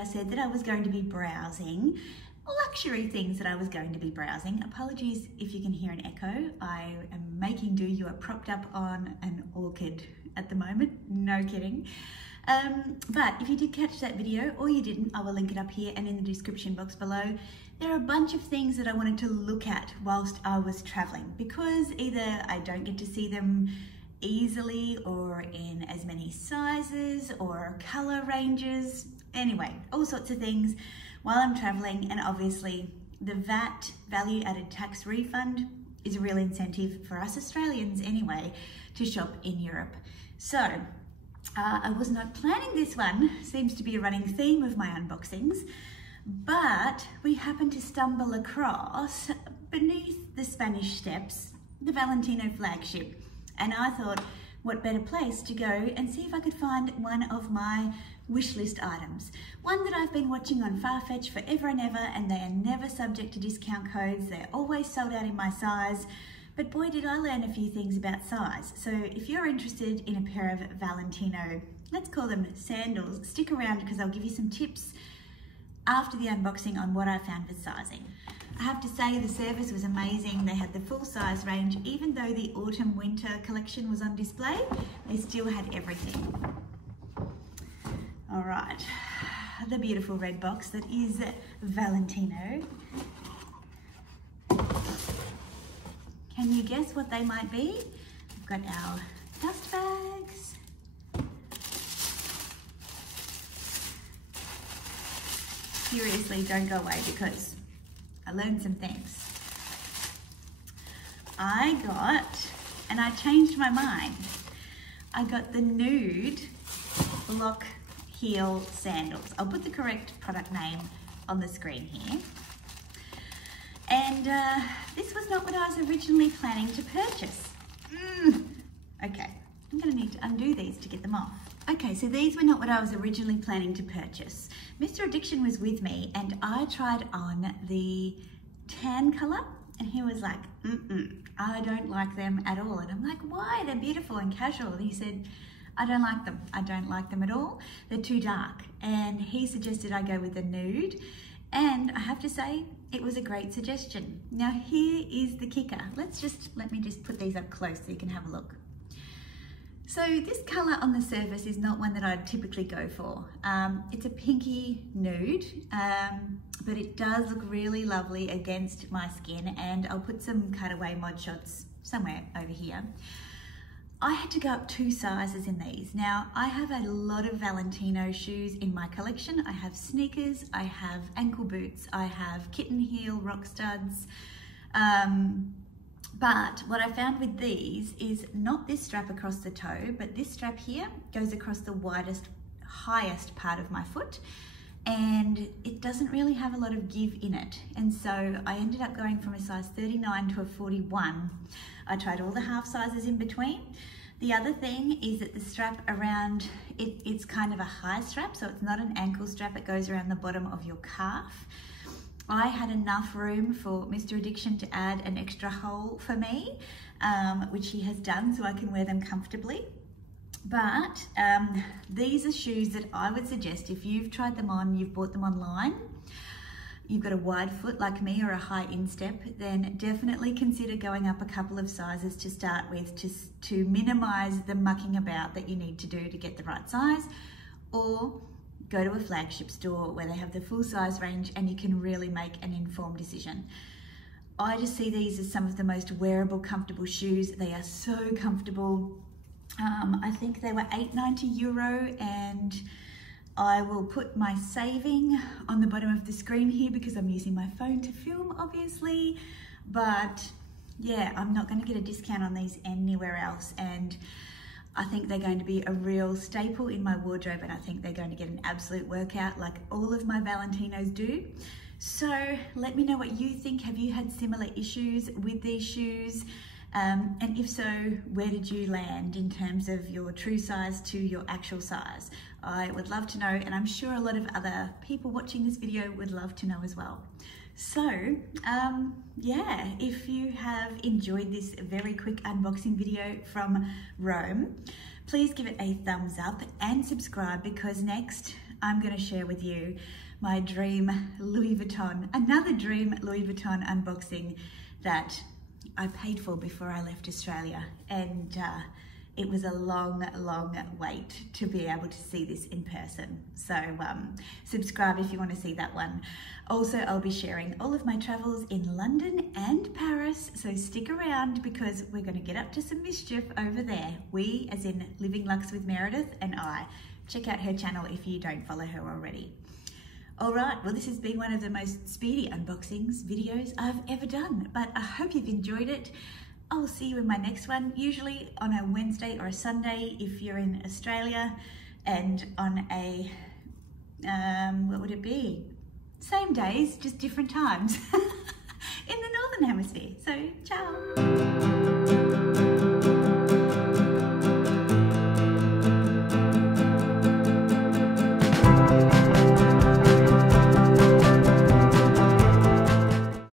I said that I was going to be browsing luxury things that I was going to be browsing. Apologies if you can hear an echo. I am making do. You are propped up on an orchid at the moment, no kidding. But if you did catch that video or you didn't, I will link it up here and in the description box below. There are a bunch of things that I wanted to look at whilst I was traveling, because either I don't get to see them easily or in as many sizes or color ranges. Anyway, all sorts of things while I'm traveling, and obviously the VAT, value added tax refund, is a real incentive for us Australians anyway to shop in Europe. So I was not planning this one, seems to be a running theme of my unboxings, but we happened to stumble across beneath the Spanish Steps, the Valentino Flagship, and I thought, what better place to go and see if I could find one of my wish list items. One that I've been watching on Farfetch forever and ever, and they are never subject to discount codes. They're always sold out in my size, but boy did I learn a few things about size. So if you're interested in a pair of Valentino, let's call them sandals, stick around because I'll give you some tips after the unboxing on what I found with sizing. I have to say the service was amazing. They had the full size range. Even though the autumn winter collection was on display, they still had everything. All right, the beautiful red box that is Valentino. Can you guess what they might be? We've got our dust bags. Seriously, don't go away because I learned some things. I got, and I changed my mind, I got the nude block heel sandals. I'll put the correct product name on the screen here. And this was not what I was originally planning to purchase. Okay, I'm gonna need to undo these to get them off. Okay, so these were not what I was originally planning to purchase. Mr. Addiction was with me and I tried on the tan color and he was like, I don't like them at all. And I'm like, why? They're beautiful and casual. And he said, I don't like them. I don't like them at all. They're too dark. And he suggested I go with the nude. And I have to say, it was a great suggestion. Now here is the kicker. Let me just put these up close so you can have a look. So this color on the surface is not one that I'd typically go for. It's a pinky nude, but it does look really lovely against my skin, and I'll put some cutaway mod shots somewhere over here. I had to go up 2 sizes in these. Now, I have a lot of Valentino shoes in my collection. I have sneakers, I have ankle boots, I have kitten heel rock studs. But what I found with these is not this strap across the toe, but this strap here goes across the highest part of my foot, and it doesn't really have a lot of give in it. And so I ended up going from a size 39 to a 41. I tried all the half sizes in between. The other thing is that the strap around it's kind of a high strap, so it's not an ankle strap, it goes around the bottom of your calf. I had enough room for Mr. Addiction to add an extra hole for me, which he has done so I can wear them comfortably. But these are shoes that I would suggest if you've tried them on, you've bought them online, you've got a wide foot like me or a high instep, then definitely consider going up a couple of sizes to start with, just to minimize the mucking about that you need to do to get the right size, or go to a flagship store where they have the full size range and you can really make an informed decision. I just see these as some of the most wearable, comfortable shoes. They are so comfortable. I think they were €8.90, and I will put my saving on the bottom of the screen here because I'm using my phone to film, obviously. But yeah, I'm not going to get a discount on these anywhere else, and I think they're going to be a real staple in my wardrobe, and I think they're going to get an absolute workout like all of my Valentinos do. So let me know what you think. Have you had similar issues with these shoes? And if so, where did you land in terms of your true size to your actual size? I would love to know, and I'm sure a lot of other people watching this video would love to know as well. So yeah, if you have enjoyed this very quick unboxing video from Rome, please give it a thumbs up and subscribe, because next I'm going to share with you my dream Louis Vuitton, another dream Louis Vuitton unboxing that I paid for before I left Australia, and it was a long wait to be able to see this in person. So subscribe if you want to see that one. Also, I'll be sharing all of my travels in London and Paris, so stick around because we're going to get up to some mischief over there. We, as in Living Luxe with Meredith, and I. Check out her channel if you don't follow her already. All right, well, this has been one of the most speedy unboxings videos I've ever done, but I hope you've enjoyed it. I'll see you in my next one, usually on a Wednesday or a Sunday if you're in Australia, and on a, what would it be? Same days, just different times in the Northern Hemisphere. So, ciao.